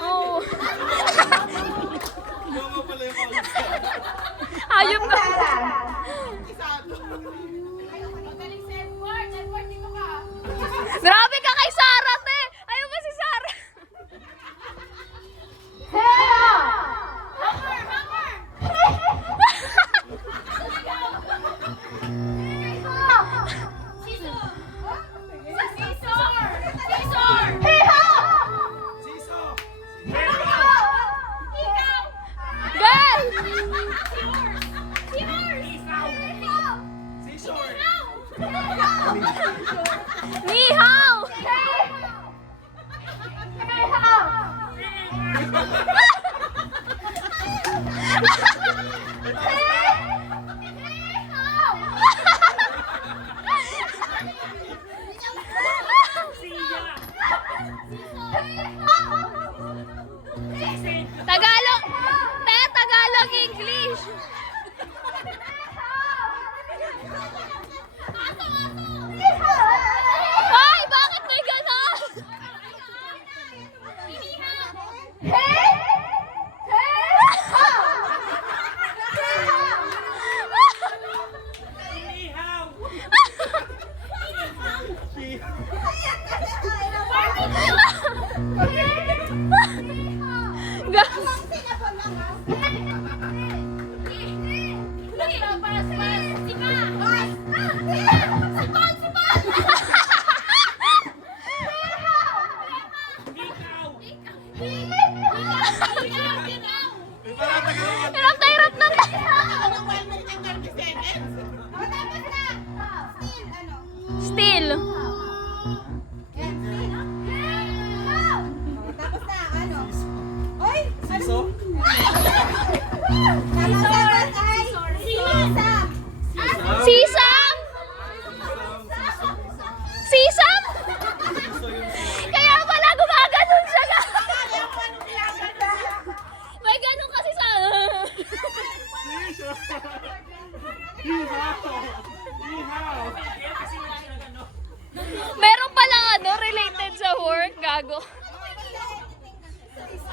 Oo. Ayop ka. Grabe ka kay Sarah, te! Ayaw ba si Sarah? Ni hao! Tagalog! Tagalog English! Ay, bakit may ganon? Hirap na Still. Tapos na, ano? Oy! Siso? Tamang sagot ay sisam. Sisam? Sisam? Kaya pala gumaganon siya. May ganon kasi sa... Meron palang ano, related sa work, gago.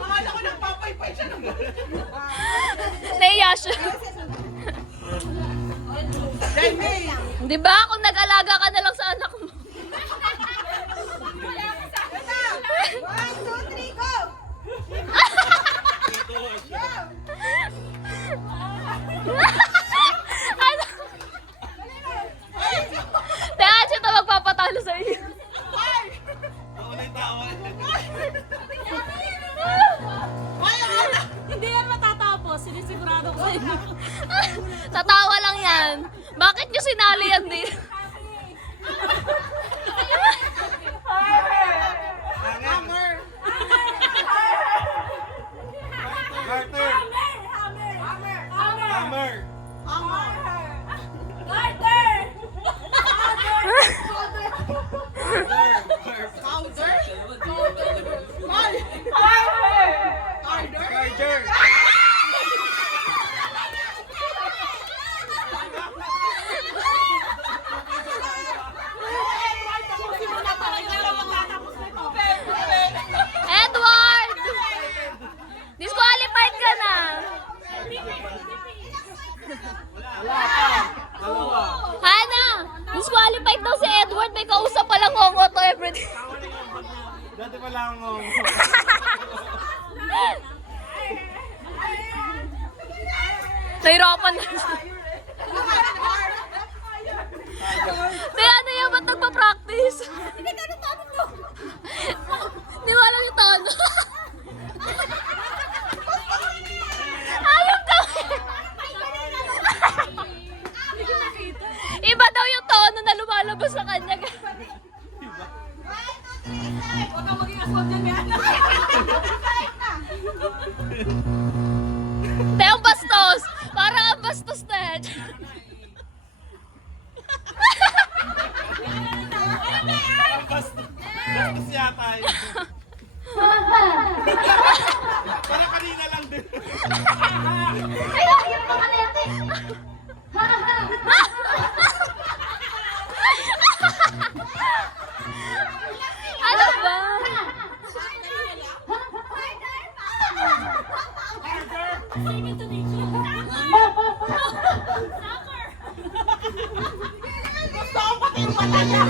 Akala ko nagpapaypay siya ng Naiya siya. Di ba? Kung nag-alaga ka na lang sa anak mo. 1, 2, 3, go! Ano? Teka, siya ito magpapatalo sa iyo. Ako na yung tawa. Hindi yan matatapos. Sinisigurado ko sa inyo. Tatawa lang yan. Bakit nyo sinali yan din? Hammer! Carter! Hammer! Carter! Edward! Disqualified ka na. Dalawa. Hana! Disqualified daw si Edward. May kausap palang hongo to everyday. Dati pa lang ako. Nahirapan na siya. Kaya ano yan? Ba't nagpa-practice? Di ba alam yung tono? Ayaw gawin! Iba daw yung tono na lumalabas sa kanya. Huwag kang maging aswag dyan, yan. Te, ang bastos! Parang ang bastos na yan. Bastos yata yun. Gusto ko pati yung mata niya.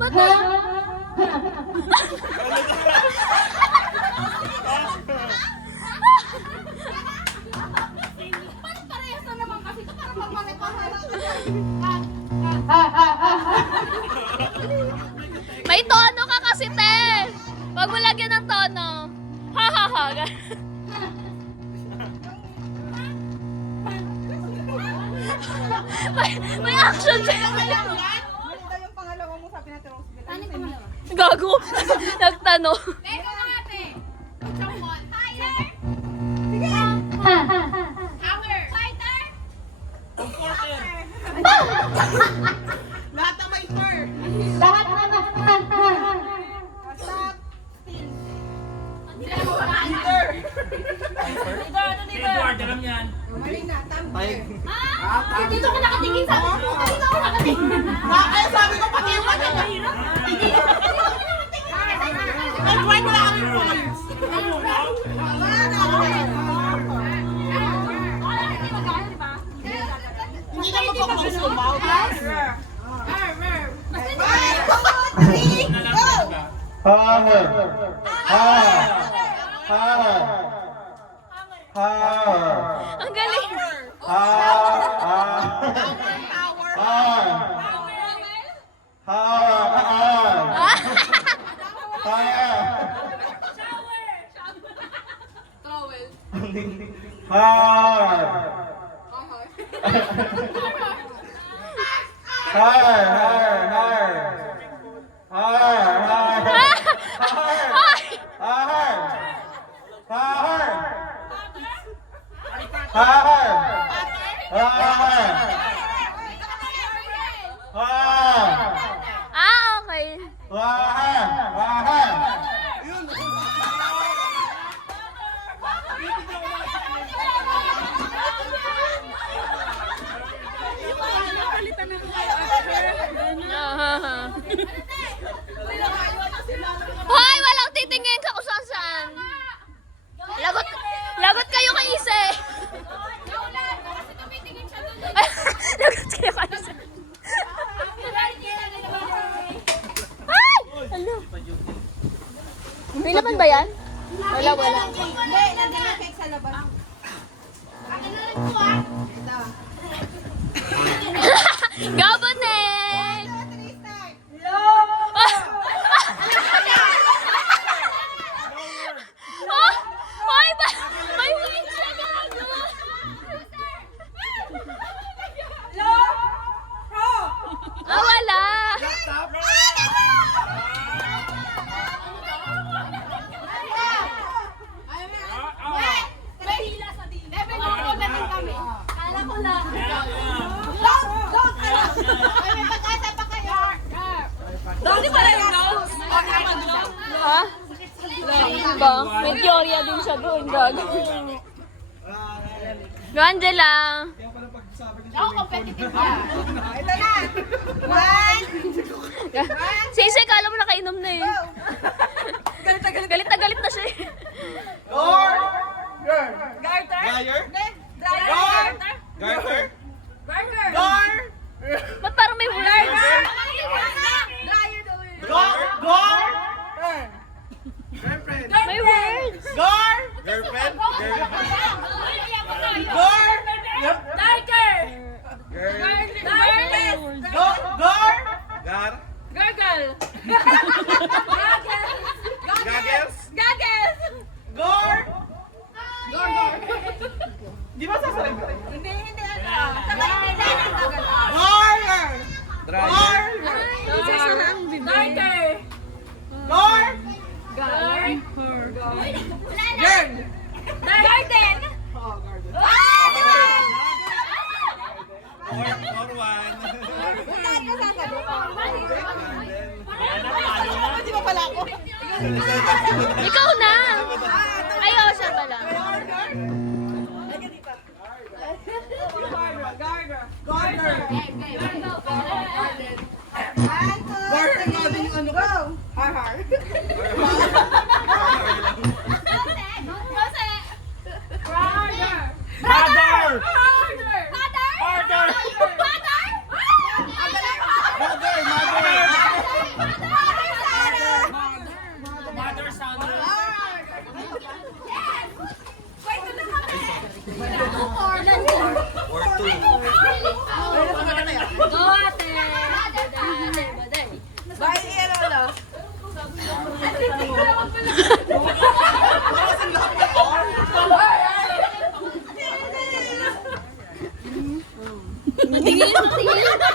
Ba't ba? Ba't parehas na naman kasi ito? Parang magpapakaharap. May tono ka kasi, te. Huwag mo lagyan ng tono. Ha ha ha. may action siya. Ano daw yung pangalawa mo sabi natin, Rosebel? Ano yung pangalawa? Gago. Nagtano. Teka nga, ate. Chocolate. Higher. Hour. Fighter. Lahat na may fur. Lahat na stop. Still. Leader. Edward, alam yan. Mali na, tumbler. Dito ka nakatingin sa akin. Dito ako nakatingin. Bakit sabi ko pati yung mata niya? Edward, wala kami points. Wala na ako. Hindi na magpapasubaw. Go! Hammer. Hammer. Hammer. Hammer. Ang galing. Ah, okay. Hoy, walang titingin ka kung saan. Lagot kayo kay Ise. Lagot kayo kay Ise. Ay! Ano? May laman ba yan? Wala. Hindi, nandun yung cake sa labas. Gabonek! 1, 2, 3, start. Oh! Hoy! May win siya, gago! Ah, wala! Ha? Ba? May teorya din siya doon, gago. Go, Angela. Ito na. 1, Sisi, kala mo nakainom na eh. Galit na siya eh. Ba't parang may words? May words. Girlfriend? Gar? Gaggles? Hindi, ano. Or one. Di ba pala ako? Ikaw na. Ayaw siya pala. Go! Har har. Go, ate! Baday, baday. Bye, Lola. Tingin, tingin.